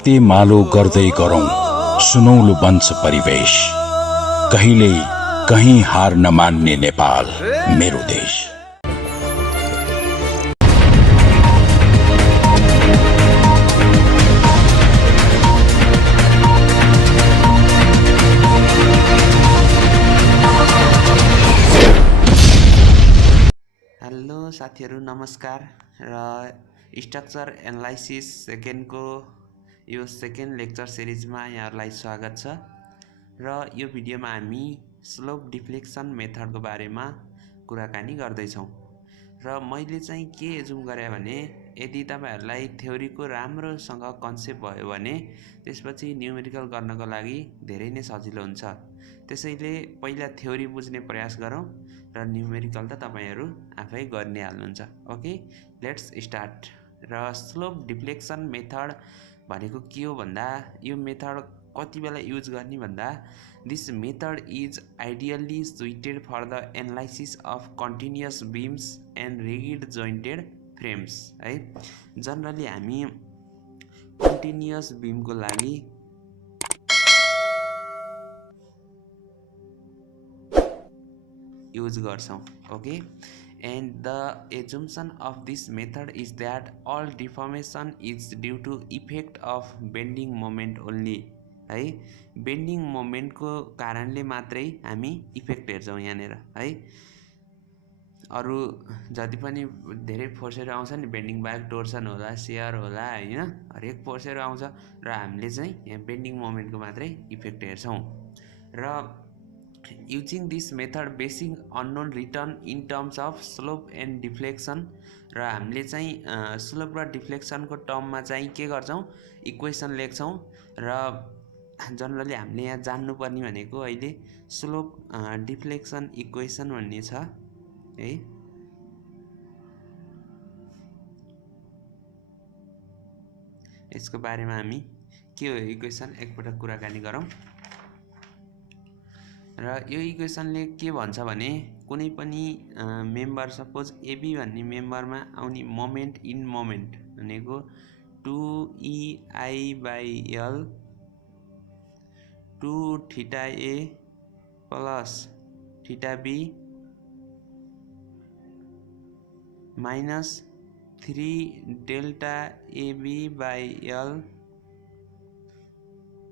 हातेमालो गर्दै गरौं सुनौलो बन्छ परिवेश। कहिल्यै कहीं हार नमान्ने नेपाल मेरो देश। हेलो साथीहरू, नमस्कार। र स्ट्रक्चर एनालाइसिस सेकेन्डको यो सेकेन्ड लेक्चर सिरिजमा यहाँहरूलाई स्वागत छ। र यो भिडियोमा हामी स्लोप डिफ्लेक्सन मेथडको बारेमा कुराकानी गर्दैछौँ। र मैले चाहिँ के एजुम गरेँ भने, यदि तपाईहरूलाई थ्योरीको राम्रोसँग कन्सेप्ट भयो भने त्यसपछि न्युमेरिकल गर्नको लागि धेरै नै सजिलो हुन्छ। त्यसैले पहिला थ्योरी बुझ्ने प्रयास गरौँ र न्युमेरिकल त तपाईहरू आफै गर्ने हाल्नुहुन्छ। Okay, let's start. र स्लोप डिफ्लेक्सन मेथड भनेको के हो भन्दा, यो मेथड कति बेला युज गर्ने भन्दा, this method is ideally suited for the analysis of continuous beams and rigid jointed frames. है, जनरली हामी कन्टिन्युअस बिमको लागि यूज गर्छौं। Okay, and the assumption of this method is that all deformation is due to effect of bending moment only। है, bending मोमेन्टको कारणले मात्रै हामी effect हेर्छौँ यहाँनिर। है, अरू जति पनि धेरै फोर्सहरू आउँछ नि, बेन्डिङ बाहेक टोर्सन होला, सियर होला, हैन, हरेक फोर्सहरू आउँछ र हामीले चाहिँ यहाँ बेन्डिङ मोमेन्टको मात्रै इफेक्ट हेर्छौँ। र using this method basic unknown written in terms of slope and deflection। र हामीले चाहिँ स्लोप र डिफ्लेक्सनको टर्ममा चाहिँ के गर्छौं, इक्वेसन लेख्छौं। र जनरली हामीले यहाँ जान्नुपर्ने भनेको अहिले स्लोप डिफ्लेक्सन इक्वेसन भन्ने छ है। यसको बारेमा हामी के हो इक्वेसन एकपटक कुराकानी गरौँ। र यो इक्वेसनले के भन्छ भने, कुनै पनि मेम्बर, सपोज एबी भन्ने मेम्बरमा आउने मोमेन्ट इन मोमेन्ट भनेको 2EI/L 2θA plus θB minus 3ΔAB/L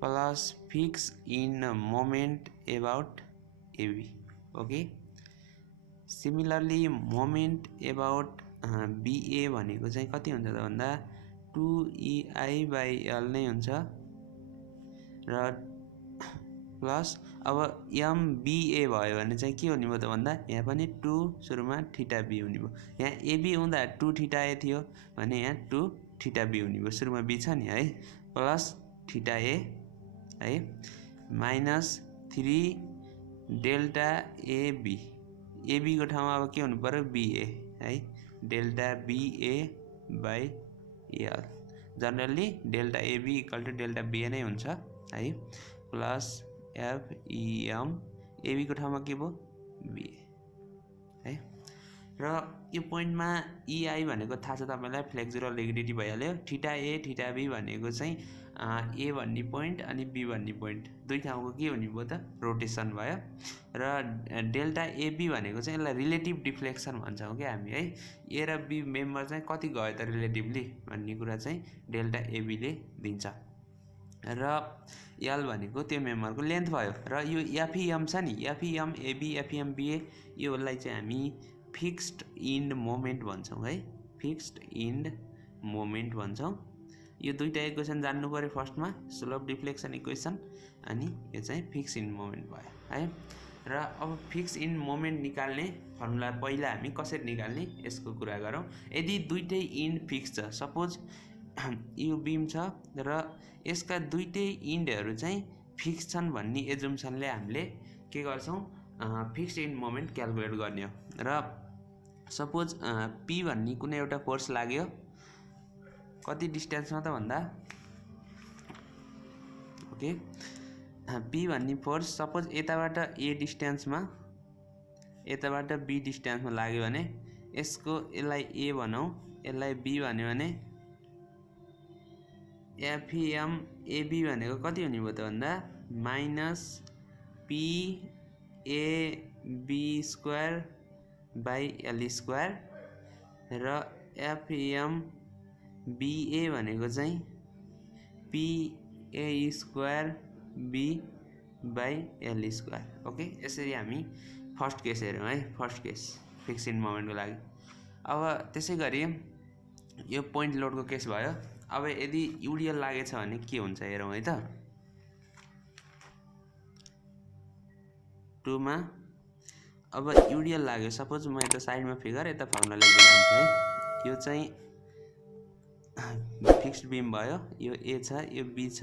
plus fix in moment about AB। Okay, similarly moment about BA भनेको चाहिँ कति हुन्छ त भन्दा 2EI/L नै हुन्छ। र प्लस अब MBA भयो भने चाहिँ के हुने भयो त भन्दा, यहाँ पनि 2 सुरुमा θB हुने भयो। यहाँ AB हुँदा 2θA थियो भने यहाँ 2θB हुने भयो, सुरुमा B छ नि है, प्लस θA है, माइनस 3ΔAB। AB को ठाउँमा अब के हुनु पर्यो, BA है, ΔBA/L। Generally ΔAB equal to ΔBA नै हुन्छ है, प्लस FEM। AB को ठाउँमा के भयो, BA है। र यो पोइन्टमा EI भनेको थाहा छ तपाईलाई, फ्लेक्सुरल रिगिडिटी भइहाल्यो। θA θB भनेको चाहिँ A भन्ने पोइन्ट अनि B भन्ने पोइन्ट, दुई ठाउँको के हुने भयो त, रोटेसन भयो। र ΔAB भनेको चाहिँ यसलाई रिलेटिभ डिफ्लेक्सन भन्छौँ क्या हामी है। A र B मेम्बर चाहिँ कति गयो त रिलेटिभली भन्ने कुरा चाहिँ ΔAB ले दिन्छ। र L भनेको त्यो मेम्बरको लेन्थ भयो। र यो FEM छ नि, FEM AB FEM BA, योलाई चाहिँ हामी फिक्स्ड इन्ड मोमेन्ट भन्छौँ है, फिक्स्ड इन्ड मोमेन्ट भन्छौँ। यो दुईटा इक्वेसन जान्नु पर्यो फर्स्टमा, स्लोप डिफ्लेक्सन इक्वेसन अनि यो चाहिँ फिक्स इन मोमेन्ट भयो है। र अब फिक्स इन मोमेन्ट निकाल्ने फर्मुला पहिला हामी कसरी निकाल्ने यसको कुरा गरौँ। यदि दुईटै इन्ड फिक्स छ, सपोज यो बिम छ र यसका दुईटै इन्डहरू चाहिँ फिक्स छन् भन्ने एजुम्सनले हामीले के गर्छौँ, फिक्स इन मोमेन्ट क्याल्कुलेट गर्ने हो। र सपोज P भन्ने कुनै एउटा फोर्स लाग्यो, कति डिस्टेन्समा त भन्दा, ओके, P भन्ने फोर्स सपोज यताबाट A डिस्टेन्समा, यताबाट B डिस्टेन्समा लाग्यो भने यसलाई A भनौँ, यसलाई B भन्यो भने एफईएम एबी भनेको कति हुने भयो त भन्दा minus PAB square by L square र एफईएम बीए भनेको चाहिँ PA square B by L square. Okay, यसरी हामी फर्स्ट केस हेऱ्यौँ है, फर्स्ट केस फिक्स इन मोमेन्टको लागि। अब त्यसै गरी यो पोइन्ट लोडको केस भयो। अब यदि युडिएल लागेछ भने के हुन्छ हेरौँ है त। 2 मा अब युडिएल लाग्यो, सपोज म यता साइडमा फिगर यता फर्मुला लेख्दै जान्छु है। यो चाहिँ फिक्स्ड बिम भयो, यो ए छ, यो बी छ,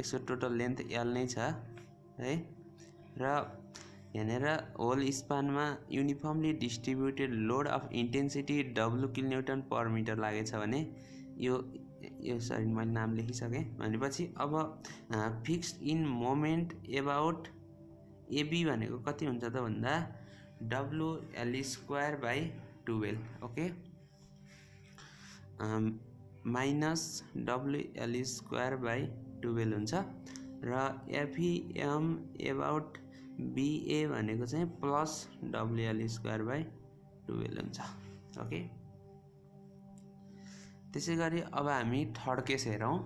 यसको टोटल लेन्थ एल नै छ है। र यहाँनिर होल स्पानमा uniformly distributed load of intensity W kilonewton per metre लागेछ भने यो सरी मैले नाम लेखिसकेँ भनेपछि अब fixed end moment about AB भनेको कति हुन्छ त भन्दा W L square by 12। Okay, minus W L square by 12 हुन्छ र एफईएम एबाउट बीए भनेको चाहिँ plus W L square by 12 हुन्छ। ओके, त्यसै गरी अब हामी थर्ड केस हेरौँ।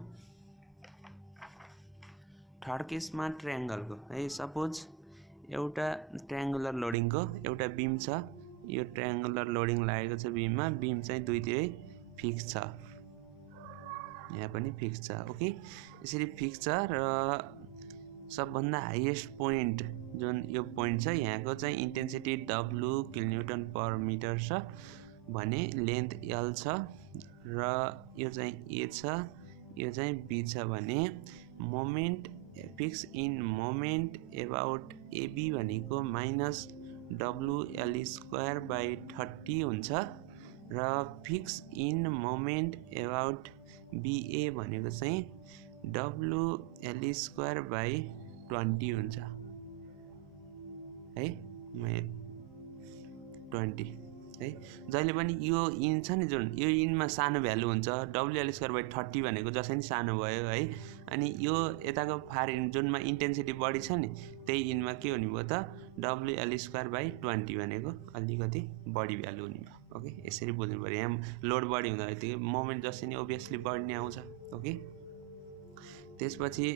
थर्ड केसमा ट्रायंगलको है, सपोज एउटा ट्रायंगुलर लोडिङको एउटा बिम छ, यो ट्रायंगुलर लोडिङ लागेको छ बिममा, बिम चाहिँ दुईतिरै फिक्स छ, यहाँ पनि फिक्स छ। ओके, यसरी फिक्स छ र सबभन्दा हाइएस्ट पोइन्ट जुन यो पोइन्ट छ यहाँको चाहिँ intensity W kilonewton per metre छ भने लेन्थ एल छ र यो चाहिँ ए छ, यो चाहिँ बी छ भने moment fixed end moment about AB भनेको minus W L square by 30 हुन्छ र fixed end moment about BA भनेको चाहिँ डब्लु एल स्क्वायर बाई 20 हुन्छ है, 20 है। जहिले पनि यो इन छ नि जुन, यो इनमा सानो भ्यालु हुन्छ, डब्लु एल स्क्वायर बाई 30 भनेको जसै नि सानो भयो है। अनि यो यताको फार इन जुनमा इन्टेन्सिटी बढी छ नि त्यही इनमा के हुने भयो त डब्लु एल स्क्वायर बाई 20 भनेको अलिकति बढी भ्यालु हुने भयो। ओके, यसरी बुझ्नु पऱ्यो। यहाँ लोड बढी हुँदा बित्तिकै मोमेन्ट जसै नि ओभियसली बढ्ने आउँछ। ओके, त्यसपछि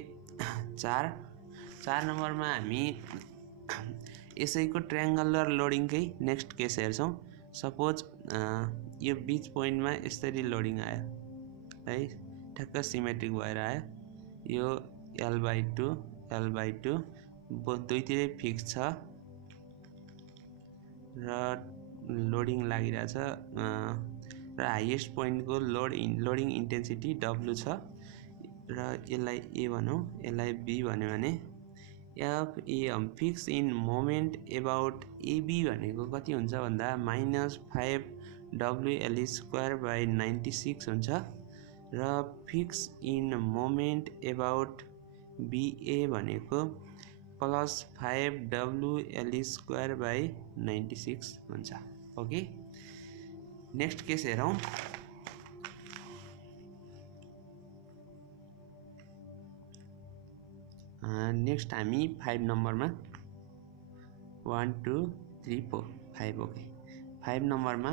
4 नम्बरमा हामी यसैको ट्रायंगुलर लोडिङकै नेक्स्ट केस हेर्छौँ। सपोज यो बीच पोइन्टमा यसरी लोडिङ आयो है, ठ्याक्क सिमेट्रिक भएर आयो, यो L/2 दुईतिरै फिक्स छ र लोडिङ लागिरहेछ र हाइएस्ट पोइन्टको लोडिङ इन्टेन्सिटी डब्लु छ र यसलाई ए भनौँ, यसलाई बी भन्यो भने FEM fixed end moment about AB भनेको कति हुन्छ भन्दा minus 5 W L square by 96 हुन्छ र fixed end moment about BA भनेको plus 5 W L square by 96 हुन्छ। ओके, नेक्स्ट केस हेरौँ। नेक्स्ट हामी 5 नम्बरमा 1 2 3 4 5। ओके, 5 नम्बरमा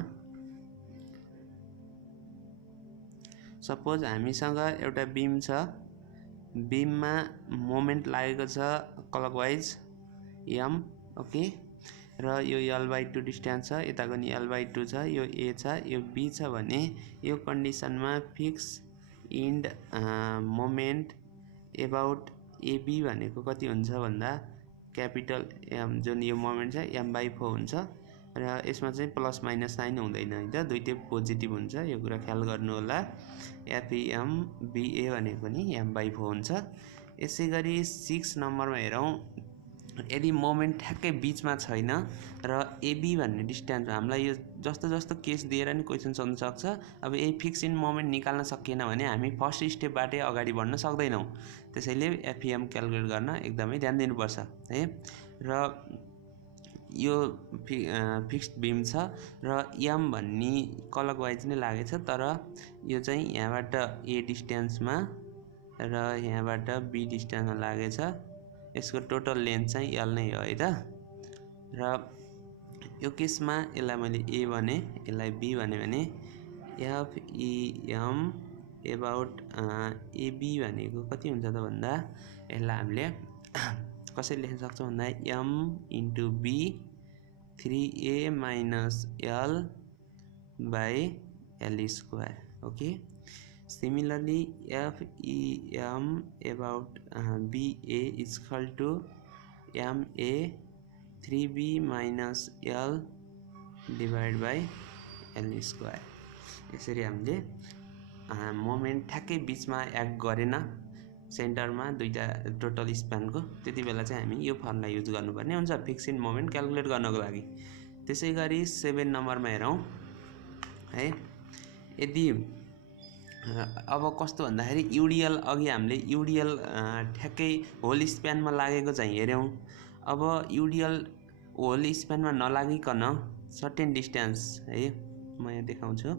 सपोज हामीसँग एउटा बिम छ, बिममा मोमेन्ट लागेको छ क्लकवाइज एम। ओके, र यो L/2 डिस्टेन्स छ, यताको नि L/2 छ, यो ए छ, यो बी छ भने यो कन्डिसनमा fixed end moment about AB भनेको कति हुन्छ भन्दा क्यापिटल एम जुन यो मोमेन्ट छ m/4 हुन्छ र यसमा चाहिँ प्लस माइनस साइन हुँदैन है त, दुइटै पोजिटिभ हुन्छ, यो कुरा ख्याल गर्नु होला। एफईएम बीए भनेको नि m/4 हुन्छ। यसै गरी 6 नम्बरमा हेरौँ। यदि मोमेन्ट ठ्याक्कै बिचमा छैन र एबी भन्ने डिस्टेन्स हामीलाई यो जस्तो जस्तो केस दिएर नि क्वेसन सोध्न सक्छ। अब ए फिक्स इन मोमेन्ट निकाल्न सकिएन भने हामी फर्स्ट स्टेपबाटै अगाडि बढ्न सक्दैनौँ, त्यसैले एफईएम क्यालकुलेट गर्न एकदमै ध्यान दिनुपर्छ है। र यो फिक्स्ड बिम छ र एम भन्ने क्लकवाइज नै लागेछ, तर यो चाहिँ यहाँबाट ए डिस्टेन्समा र यहाँबाट बी डिस्टेन्समा लागेछ। यसको टोटल लेन्थ चाहिँ एल नै हो है त। र यो केसमा यसलाई मैले ए भने, यसलाई बी भने एफइएम एबाउट एबी भनेको कति हुन्छ त भन्दा यसलाई हामीले कसरी लेख्न सक्छौँ भन्दा M into B 3a minus L by L square. Okay, similarly FEM about BA is equal to MA 3b minus L divide by L square. यसरी हामीले मोमेन्ट ठ्याक्कै बिचमा एक्ट गरेन सेन्टरमा दुईटा टोटल स्प्यानको, त्यति बेला चाहिँ हामी यो फर्मुला युज गर्नुपर्ने हुन्छ फिक्स्ड मोमेन्ट क्याल्कुलेट गर्नको लागि। त्यसै गरी 7 नम्बरमा हेरौँ है। यदि अब कस्तो भन्दाखेरि युडिएल अघि हामीले युडिएल ठ्याक्कै होल स्प्यानमा लागेको चाहिँ हेऱ्यौँ। अब युडिएल होल स्प्यानमा नलागिकन सर्टेन डिस्टेन्स है, म यहाँ देखाउँछु।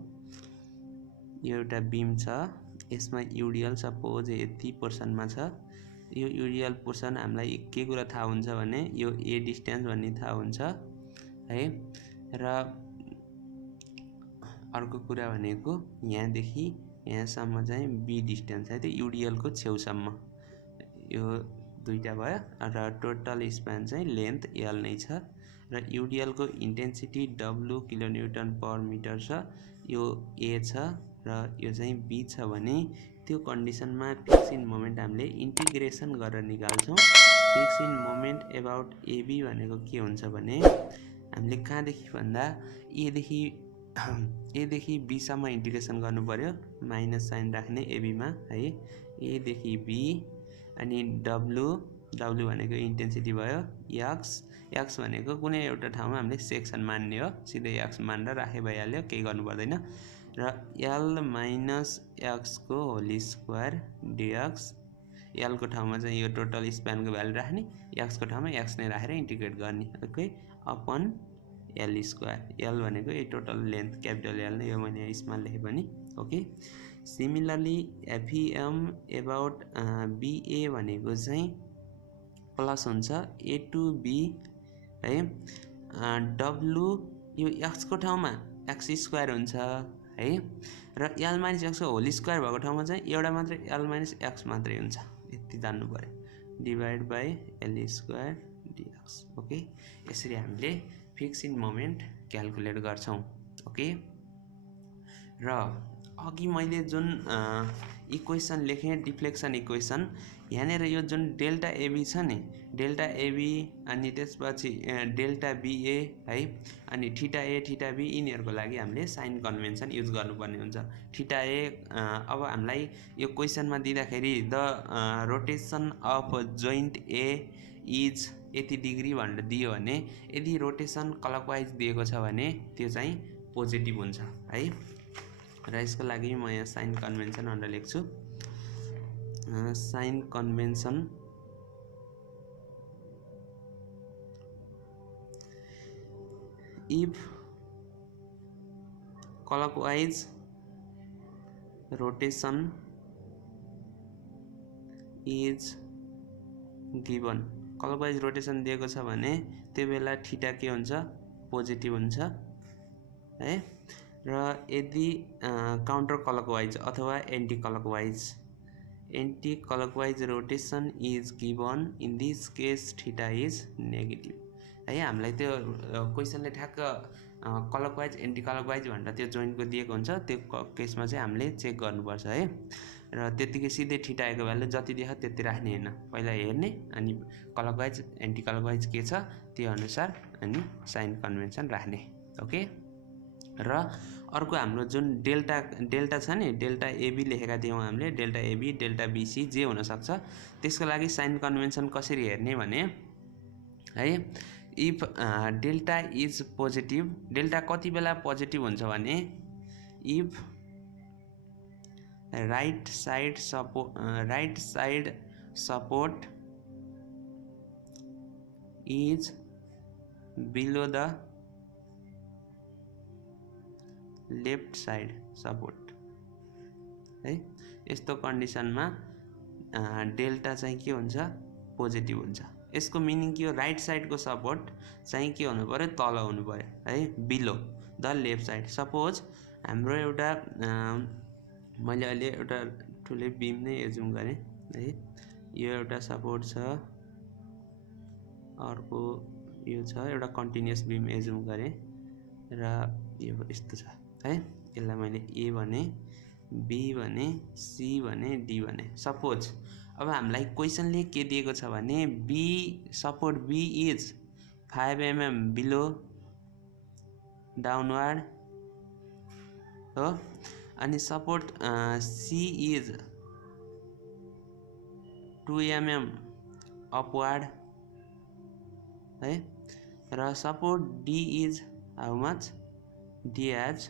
यो एउटा बिम छ, यसमा युडिएल सपोज यति पोर्सनमा छ। यो युडिएल पोर्सन हामीलाई के कुरा थाहा हुन्छ भने यो ए डिस्टेन्स भन्ने थाहा हुन्छ है। र अर्को कुरा भनेको यहाँदेखि यहाँसम्म चाहिँ बी डिस्टेन्स है, त्यो युडिएलको छेउसम्म यो दुईटा भयो। र टोटल स्प्यान चाहिँ लेन्थ एल नै छ। र युडिएलको intensity W kilonewton per metre छ, यो ए छ र यो चाहिँ बी छ भने त्यो कन्डिसनमा फिक्स्ड मोमेन्ट हामीले इन्टिग्रेसन गरेर निकाल्छौँ। फिक्स्ड मोमेन्ट एबाउट एबी भनेको के हुन्छ भने हामीले कहाँदेखि भन्दा एदेखि बीसम्म इन्टिग्रेसन गर्नु पर्यो, माइनस साइन राख्ने एबीमा है। एदेखि बी अनि डब्लु भनेको इन्टेन्सिटी भयो, एक्स भनेको कुनै एउटा ठाउँमा हामीले सेक्सन मान्ने हो, सिधै एक्स मानेर राखे भइहाल्यो, केही गर्नु पर्दैन। र एल माइनस एक्सको होल स्क्वायर डिएक्स, एलको ठाउँमा चाहिँ यो टोटल स्प्यानको भ्यालु राख्ने, एक्सको ठाउँमा एक्स नै राखेर इन्टिग्रेट गर्ने। Okay, upon L square, L भनेको यो टोटल लेन्थ क्यापिटल एल नै हो, मैले यहाँ स्मल लेखेँ पनि। Okay, similarly FEM about BA भनेको चाहिँ प्लस हुन्छ ए टु बी है। डब्लु यो एक्सको ठाउँमा एक्स स्क्वायर हुन्छ है। र एल माइनस एक्सको होल स्क्वायर भएको ठाउँमा चाहिँ एउटा मात्रै एल माइनस एक्स मात्रै हुन्छ, यति जान्नु पर्यो, divide by L square dx. Okay, यसरी हामीले फिक्स्ड मोमेन्ट क्याल्कुलेट गर्छौँ। ओके, र अघि मैले जुन इक्वेसन लेखेँ डिफ्लेक्सन इक्वेसन, यहाँनिर यो जुन डेल्टा एबी छ नि, डेल्टा एबी अनि त्यसपछि डेल्टा बिए है, अनि थीटा ए थीटा बी, यिनीहरूको लागि हामीले साइन कन्भेन्सन युज गर्नुपर्ने हुन्छ। थीटा ए अब हामीलाई यो क्वेसनमा दिँदाखेरि the rotation of joint A is यति डिग्री भनेर दियो भने, यदि रोटेसन क्लकवाइज दिएको छ भने त्यो चाहिँ पोजिटिभ हुन्छ है। र यसको लागि म यहाँ साइन कन्भेन्सन भनेर लेख्छु। Sign convention if clockwise rotation is given, clockwise rotation दिएको छ भने त्यो बेला थीटा के हुन्छ, पोजिटिभ हुन्छ है। र यदि काउन्टर क्लकवाइज अथवा anti clockwise rotation is given, in this case theta is negative है। हामीलाई त्यो क्वेसनले ठ्याक्क क्लकवाइज एन्टी क्लकवाइज भनेर त्यो जोइन्टको दिएको हुन्छ, त्यो केसमा चाहिँ हामीले चेक गर्नुपर्छ है। र त्यतिकै सिधै थीटा आएको भ्यालु जति देखायो त्यति राख्ने होइन, पहिला हेर्ने, अनि क्लकवाइज एन्टी क्लकवाइज के छ त्यो अनुसार अनि साइन कन्भेन्सन राख्ने। ओके, र अर्को हाम्रो जुन डेल्टा छ नि, डेल्टा एबी लेखेका थियौँ हामीले, डेल्टा एबी डेल्टा बीसी जे हुनसक्छ, त्यसको लागि साइन कन्भेन्सन कसरी हेर्ने भने है, if delta is positive, delta कति बेला पोजिटिभ हुन्छ भने if right side support is below the left side support है। यस्तो कन्डिसनमा डेल्टा चाहिँ के हुन्छ पोजिटिभ हुन्छ। यसको मिनिङ के हो राइट साइडको सपोर्ट चाहिँ के हुनु पर्यो तल हुनु पर्यो है below the left side. Suppose हाम्रो एउटा मैले अहिले एउटा ठुलै बिम नै एजुम गरेँ है यो एउटा सपोर्ट छ अर्को यो छ एउटा कन्टिन्युअस बिम एजुम गरेँ र यो यस्तो छ है यसलाई मैले ए भने बी भने सी भने डी भने। सपोज अब हामीलाई क्वेसनले के दिएको छ भने B support B is 5 mm below downward हो अनि support C is 2 mm upward है र support D is how much D as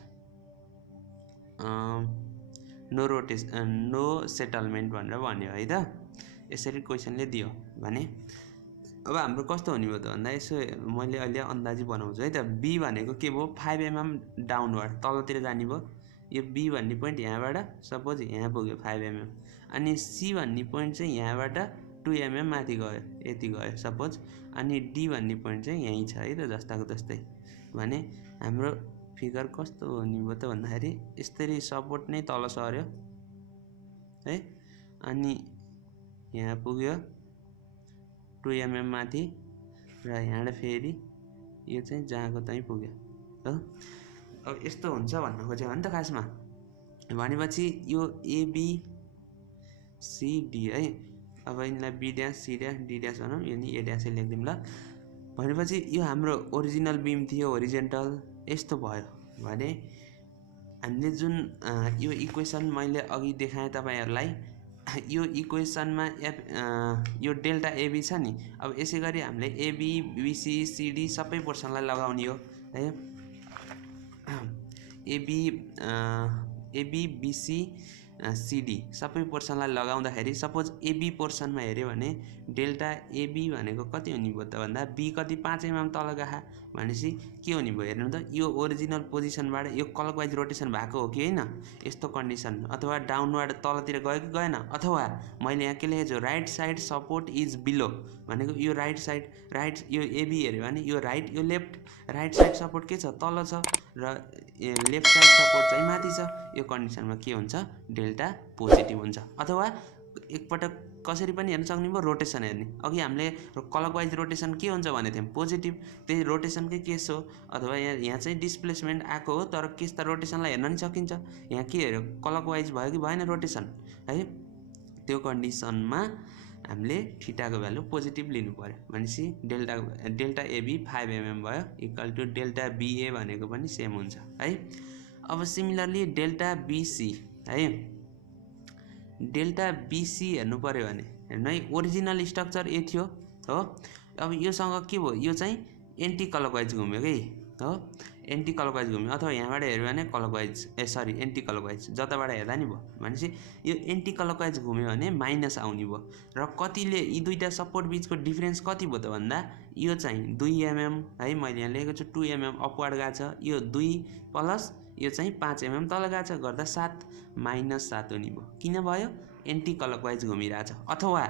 no rotation no settlement भनेर भन्यो है त। यसरी क्वेसनले दियो भने अब हाम्रो कस्तो हुने भयो त भन्दा यसो मैले अहिले अन्दाजी बनाउँछु है त। बी भनेको के भयो 5 mm डाउनवर्ड तलतिर जाने भयो यो बी भन्ने पोइन्ट यहाँबाट सपोज यहाँ पुग्यो 5 mm अनि सी भन्ने पोइन्ट चाहिँ यहाँबाट 2 mm माथि गयो यति गयो सपोज अनि डी भन्ने पोइन्ट चाहिँ यहीँ छ है त जस्ताको तस्तै भने हाम्रो फिगर कस्तो हुने भयो त भन्दाखेरि यसरी सपोर्ट नै तल सर्यो है अनि यहाँ पुग्यो 2 mm माथि र यहाँबाट फेरि यो चाहिँ जहाँको त्यहीँ पुग्यो हो। अब यस्तो हुन्छ भन्न खोजेको हो नि त खासमा। भनेपछि यो एबी सिडी है अब यिनलाई B dash C dash D dash भनौँ यो नि ए ड्यासै लेखिदिउँ ल। भनेपछि यो हाम्रो ओरिजिनल बिम थियो होरिजेन्टल यस्तो भयो भने हामीले जुन यो इक्वेसन मैले अघि देखाएँ तपाईहरुलाई यो इक्वेसनमा यो डेल्टा एबी छ नि अब यसै गरी हामीले एबी बीसी सीडी सबै पोर्सनलाई लगाउने हो है एबी बीसी सीडी सबै पोर्सनलाई लगाउँदाखेरि सपोज एबी पोर्सनमा हेर्यो भने डेल्टा एबी भनेको कति हुने भयो त भन्दा बी कति 5 mm तल गए भनेपछि के हुने भयो हेर्नु त यो ओरिजिनल पोजिसनबाट यो क्लकवाइज रोटेसन भएको हो कि हैन यस्तो कन्डिसन अथवा डाउनवर्ड तलतिर गयो कि गएन अथवा मैले यहाँ के लेखेको छु right side support is below भनेको यो राइट साइड राइट यो एबी हेर्यो भने यो राइट यो लेफ्ट राइट साइड सपोर्ट के छ तल छ र लेफ्ट साइड सपोर्ट चाहिँ माथि छ यो कन्डिसनमा के हुन्छ डेल्टा पोजिटिभ हुन्छ। अथवा एकपटक कसरी पनि हेर्न सक्ने भयो रोटेसन हेर्ने अघि हामीले क्लकवाइज रोटेसन के हुन्छ भने थियौं पोजिटिभ त्यही रोटेसनकै केस हो अथवा यहाँ चाहिँ डिस्प्लेसमेन्ट आएको हो तर केस त रोटेसनलाई हेर्न नि सकिन्छ यहाँ के हेर्यो क्लकवाइज भयो कि भएन रोटेसन है त्यो कन्डिसनमा हामीले थीटाको भ्यालु पोजिटिभ लिनु पर्यो भनेपछि डेल्टा एबी 5 mm भयो इक्वल टु डेल्टा बीए भनेको पनि सेम हुन्छ है। अब सिमिलरली डेल्टा बीसी है डेल्टा बीसी हेर्नु पर्यो भने हेर्नु है ओरिजिनल स्ट्रक्चर ए थियो हो अब योसँग के भयो यो चाहिँ एन्टी क्लकवाइज घुम्यो कि हो एन्टी क्लकवाइज घुम्यो अथवा यहाँबाट हेर्यो भने क्लकवाइज सरी एन्टी क्लकवाइज जताबाट हेर्दा नि भयो भनेपछि यो एन्टी क्लकवाइज घुम्यो भने माइनस आउने भयो र कतिले यी दुईटा सपोर्ट बीचको डिफरेन्स कति भयो त भन्दा यो चाहिँ 2 mm है मैले यहाँ लेखेको छु 2 mm अपवर्ड गएको छ यो 2 प्लस यो चाहिँ 5 mm तल गएको छ गर्दा 7 माइनस 7 हुने भयो किन भयो एन्टी क्लकवाइज घुमिरहेछ अथवा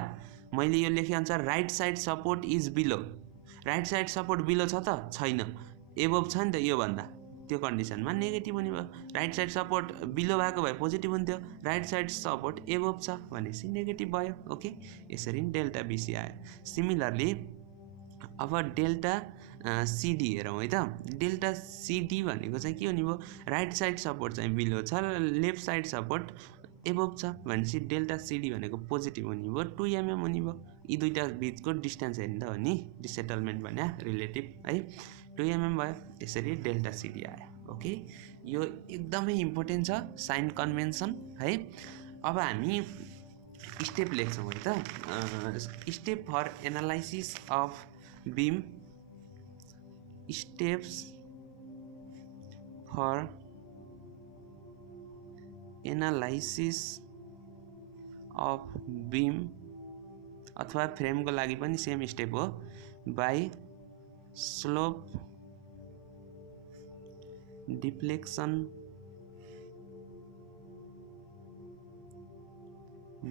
मैले यो लेखे अनुसार right side support is below right side support below छ त छैन एबोभ छ नि त यो भन्दा त्यो कन्डिसनमा नेगेटिभ हुने भयो राइट साइड सपोर्ट बिलो भएको भए पोजिटिभ हुन्थ्यो राइट साइड सपोर्ट एबोभ छ भनेपछि नेगेटिभ भयो ओके यसरी डेल्टा बीसी आयो। सिमिलरली अब डेल्टा सीडी हेरौँ है त डेल्टा सीडी भनेको चाहिँ के हुने भयो राइट साइड सपोर्ट चाहिँ बिलो छ र लेफ्ट साइड सपोर्ट एबोभ छ भनेपछि डेल्टा सीडी भनेको पोजिटिभ हुने भयो 2 mm हुने भयो यी दुईटा बीचको डिस्टेन्स हेर्दा हो नि डिसेटलमेन्ट भने रिलेटिभ है 2 mm भयो यसरी डेल्टा सीडी आयो ओके यो एकदमै इम्पोर्टेन्ट छ साइन कन्भेन्सन है। अब हामी स्टेप लेख्छौँ है त step for analysis of beam steps for analysis of beam अथवा फ्रेमको लागि पनि सेम स्टेप हो बाई स्लोप डिफ्लेक्सन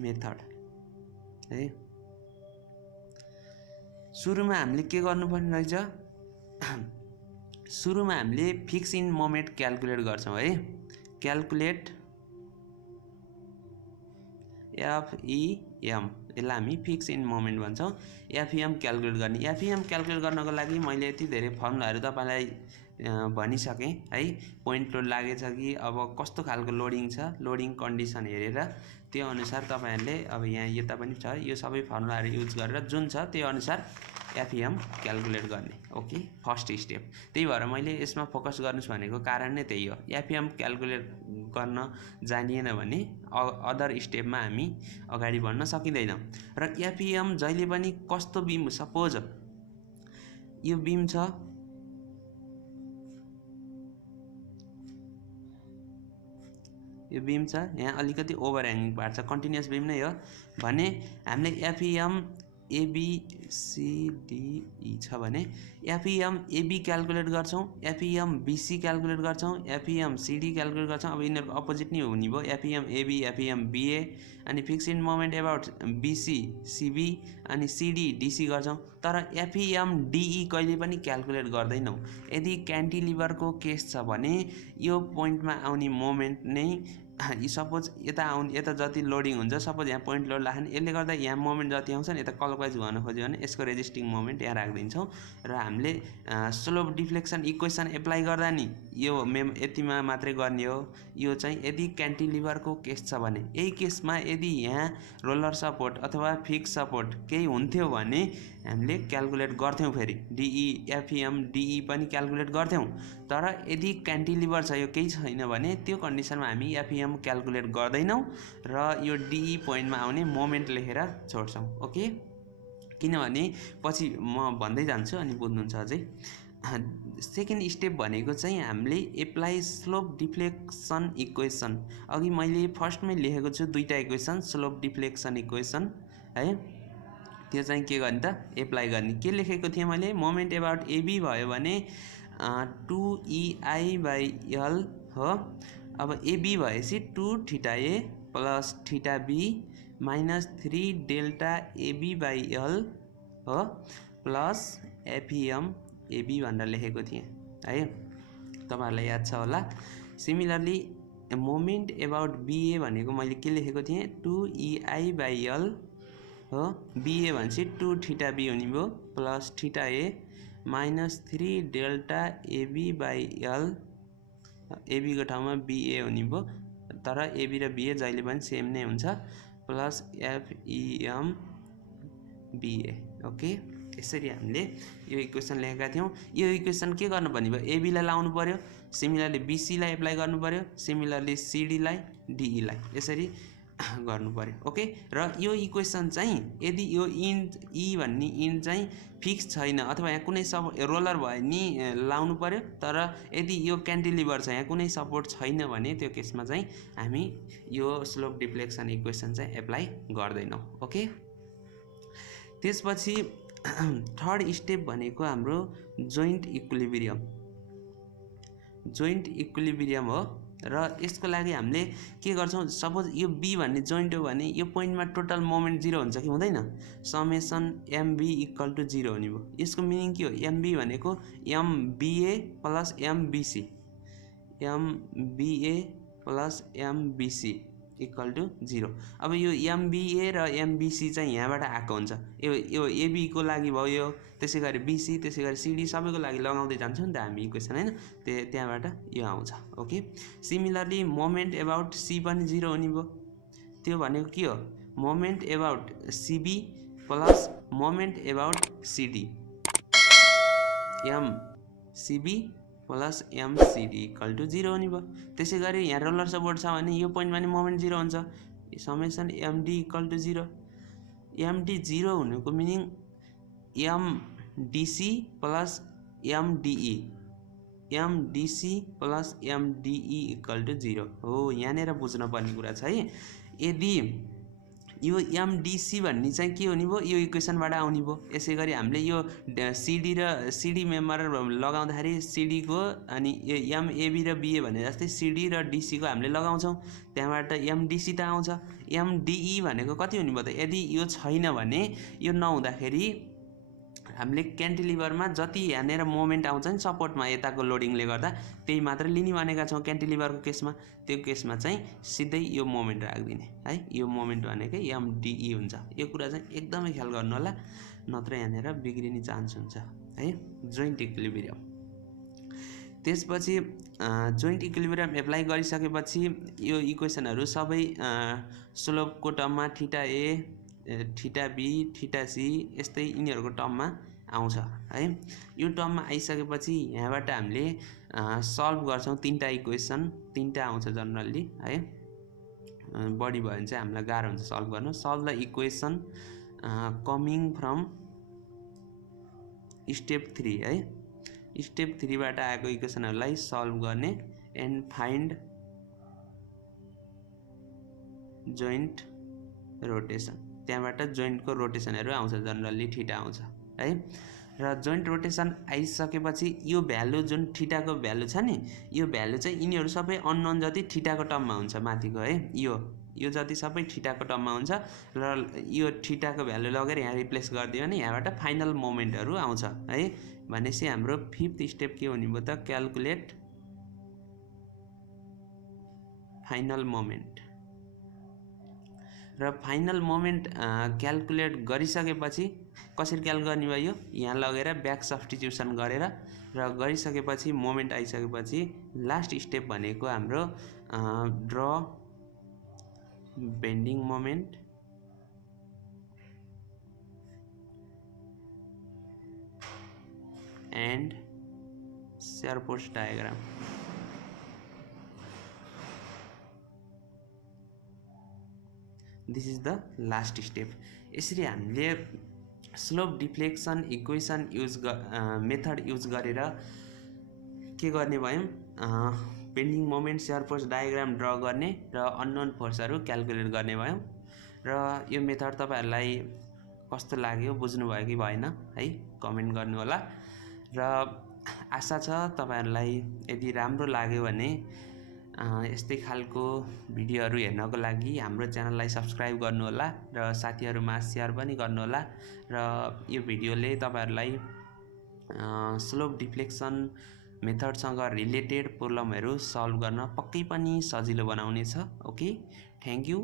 मेथड है। सुरुमा हामीले के गर्नुपर्ने रहेछ, सुरुमा हामीले फिक्स इन मोमेन्ट क्याल्कुलेट गर्छौँ है। क्याल्कुलेट एफइएम, यसलाई हामी फिक्स इन मोमेन्ट भन्छौँ। एफइएम क्याल्कुलेट गर्ने, एफइएम क्याल्कुलेट गर्नको लागि मैले यति धेरै फर्मुलाहरू तपाईँलाई भनिसकेँ है। पोइन्ट लोड लागेछ कि अब कस्तो खालको लोडिङ छ, लोडिङ कन्डिसन हेरेर त्यो अनुसार तपाईँहरूले अब यहाँ यता पनि छ, यो सबै फर्मुलाहरू युज गरेर जुन छ त्यो अनुसार एफइएम क्याल्कुलेट गर्ने। Okay, first step. त्यही भएर मैले यसमा फोकस गर्नुहोस् भनेको कारण नै त्यही हो। एफइएम क्याल्कुलेट गर्न जानिएन भने अदर स्टेपमा हामी अगाडि बढ्न सकिँदैन। र एफइएम जहिले पनि कस्तो बिम, सपोज यो बिम छ, यो बिम छ, यहाँ अलिकति ओभर ह्याङ्गिङ पार्ट छ, कन्टिन्युअस बिम नै हो भने हामीले एफइएम एबिसिडिई छ भने एफइएम एबी क्याल्कुलेट गर्छौँ, एफइएम बिसी क्याल्कुलेट गर्छौँ, एफइएम सिडी क्याल्कुलेट गर्छौँ। अब यिनीहरूको अपोजिट नै हुने भयो, एफइएम एबी, एफइएम बिए, अनि fixed end moment about BC CB अनि सिडी डिसी गर्छौँ। तर एफइएम डिई कहिले पनि क्याल्कुलेट गर्दैनौँ। यदि क्यान्टिलिभरको केस छ भने यो पोइन्टमा आउने मोमेन्ट नै सपोज यता जति लोडिङ हुन्छ, सपोज यहाँ पोइन्ट लोड लाग्यो भने यसले गर्दा यहाँ मोमेन्ट जति आउँछ नि, यता क्लकवाइज गर्न खोज्यो भने यसको रेजिस्टिङ मोमेन्ट यहाँ राखिदिन्छौँ। र हामीले स्लोप डिफ्लेक्सन इक्वेसन एप्लाई गर्दा नि यो यतिमा मात्रै गर्ने हो। यो चाहिँ यदि क्यान्टिलिभरको केस छ भने, यही केसमा यदि यहाँ रोलर सपोर्ट अथवा फिक्स सपोर्ट केही हुन्थ्यो भने हामीले क्याल्कुलेट गर्थ्यौँ, फेरि डिई एफइएम डिई पनि क्याल्कुलेट गर्थ्यौँ। तर यदि क्यान्टिलिभर छ, यो केही छैन भने त्यो कन्डिसनमा हामी एफइएम क्याल्कुलेट गर्दैनौँ र यो डिई पोइन्टमा आउने मोमेन्ट लेखेर छोड्छौँ। ओके, किनभने पछि म भन्दै जान्छु अनि बुझ्नुहुन्छ अझै। सेकेन्ड स्टेप भनेको चाहिँ हामीले एप्लाई स्लोप डिफ्लेक्सन इक्वेसन। अघि मैले फर्स्टमै लेखेको छु दुईवटा इक्वेसन, स्लोप डिफ्लेक्सन इक्वेसन है। त्यो चाहिँ के गर्ने त, एप्लाई गर्ने। के लेखेको थिएँ मैले, मोमेन्ट एबाउट एबी भयो भने 2EI/L हो। अब एबी भएपछि 2θA plus θB minus 3ΔAB/L हो प्लस एफइएम एबी भनेर लेखेको थिएँ है, तपाईँहरूलाई याद छ होला। सिमिलरली मोमेन्ट एबाउट बिए भनेको मैले के लेखेको थिएँ, 2EI/L हो। बिए भनेपछि 2θB हुने भयो प्लस θA माइनस 3ΔAB/L, एबीको ठाउँमा बिए हुने भयो, तर एबी र बिए जहिले पनि सेम नै हुन्छ, प्लस एफइएम बिए। ओके, यसरी हामीले यो इक्वेसन लेखेका थियौँ। यो इक्वेसन के गर्नु पर्ने भयो, एबीलाई लाउनु पर्यो, सिमिलरली बिसीलाई एप्लाई गर्नु पर्यो, सिमिलरली सिडीलाई, डिईलाई, यसरी गर्नु पर्यो। ओके, र यो इक्वेसन चाहिँ यदि यो इन्ड ई भन्ने इन्ड चाहिँ फिक्स छैन अथवा यहाँ कुनै रोलर भयो नि लाउनु पर्यो, तर यदि यो क्यान्टिलिभर छ, यहाँ कुनै सपोर्ट छैन भने त्यो केसमा चाहिँ हामी यो स्लोप डिफ्लेक्सन इक्वेसन चाहिँ एप्लाई गर्दैनौँ। ओके, त्यसपछि थर्ड स्टेप भनेको हाम्रो जोइन्ट इक्विलिब्रियम। जोइन्ट इक्विलिब्रियम हो र यसको लागि हामीले के गर्छौँ, सपोज यो बी भन्ने जोइन्ट हो भने यो पोइन्टमा टोटल मोमेन्ट 0 हुन्छ कि हुँदैन, समेसन एमबी इक्वल टु 0 हुने भयो। यसको मिनिङ के हो, एमबी भनेको MBA plus MBC, MBA plus MBC equal to 0। अब यो एमबिए र एमबिसी चाहिँ यहाँबाट आएको हुन्छ, यो एबीको लागि भयो, यो त्यसै गरी बिसी, त्यसै गरी सिडी, सबैको लागि लगाउँदै जान्छौँ नि त हामी इक्वेसन होइन, त्यहाँबाट यो आउँछ। Okay, similarly moment about C पनि 0 हुने भयो। त्यो भनेको के हो, moment about CB plus moment about CD, MCB plus MCD equal to 0 हुने भयो। त्यसै गरी यहाँ रोलर सपोर्ट छ भने यो पोइन्टमा नि मोमेन्ट 0 हुन्छ, summation MD equal to 0। MD 0 हुनुको meaning MDC plus MDE, MDC plus MDE equal to 0 हो। यहाँनिर बुझ्नुपर्ने कुरा छ है, यदि यो एमडिसी भन्ने चाहिँ के हुने भयो, यो इक्वेसनबाट आउने भयो। यसै गरी हामीले यो सिडी मेम्बर लगाउँदाखेरि सिडीको अनि एमएबी र बिए भने जस्तै सिडी र डिसीको हामीले लगाउँछौँ, त्यहाँबाट एमडिसी त आउँछ। एमडिई भनेको कति हुने भयो त, यदि यो छैन भने यो नहुँदाखेरि हामीले क्यान्टिलिभरमा जति यहाँनिर मोमेन्ट आउँछ नि सपोर्टमा यताको लोडिङले गर्दा त्यही मात्र लिने भनेका छौँ क्यान्टिलिभरको केसमा। त्यो केसमा चाहिँ सिधै यो मोमेन्ट राखिदिने है, यो मोमेन्ट भनेकै एमडिई हुन्छ। यो कुरा चाहिँ एकदमै ख्याल गर्नु होला, नत्र यहाँनिर बिग्रिने चान्स हुन्छ है। जोइन्ट इक्विलिब्रियम, त्यसपछि जोइन्ट इक्विलिब्रियम एप्लाई गरिसकेपछि यो इक्वेसनहरू सबै स्लोपको टर्ममा theta A theta B theta C यस्तै यिनीहरूको टर्ममा आउँछ है। यो टर्ममा आइसकेपछि यहाँबाट हामीले सल्भ गर्छौँ। तीनटा इक्वेसन तीनटा आउँछ जनरली है, बढी भयो भने चाहिँ हामीलाई गाह्रो हुन्छ सल्भ गर्नु। Solve the equation coming from step 3 है। स्टेप 3 बाट आएको इक्वेसनहरूलाई सल्भ गर्ने एन्ड फाइन्ड जोइन्ट रोटेसन। त्यहाँबाट जोइन्टको रोटेसनहरू आउँछ, जनरली थीटा आउँछ है। र जोइन्ट रोटेसन आइसकेपछि यो भ्यालु जुन थीटाको भ्यालु छ नि, यो भ्यालु चाहिँ यिनीहरू सबै अननोन जति थीटाको टर्ममा हुन्छ माथिको है। यो जति सबै थीटाको टर्ममा हुन्छ र यो थीटाको भ्यालु लगेर यहाँ रिप्लेस गरिदियो भने यहाँबाट फाइनल मोमेन्टहरू आउँछ है। भनेपछि हाम्रो 5th स्टेप के हुने भयो त, क्यालकुलेट फाइनल मोमेन्ट। र फाइनल मोमेन्ट क्यालकुलेट गरिसकेपछि कसरी क्याल गर्ने भयो, यहाँ लगेर ब्याक सब्स्टिट्युसन गरेर र गरिसकेपछि मोमेन्ट आइसकेपछि लास्ट स्टेप भनेको हाम्रो draw bending moment and shear force diagram. This is the last step. यसरी हामीले slope deflection equation method use गरेर के गर्ने भयौँ, bending moment shear force diagram draw गर्ने र अननोन फोर्सहरू क्यालकुलेट गर्ने भयौँ। र यो मेथड तपाईँहरूलाई कस्तो लाग्यो, बुझ्नुभयो कि भएन है, कमेन्ट गर्नु होला। र आशा छ तपाईँहरूलाई यदि राम्रो लाग्यो भने यस्तै खालको भिडियोहरू हेर्नको लागि हाम्रो च्यानललाई सब्स्क्राइब गर्नुहोला र साथीहरूमा सेयर पनि गर्नुहोला। र यो भिडियोले तपाईँहरूलाई स्लोप डिफ्लेक्सन मेथडसँग रिलेटेड प्रब्लमहरू सल्भ गर्न पक्कै पनि सजिलो बनाउनेछ। Okay, thank you.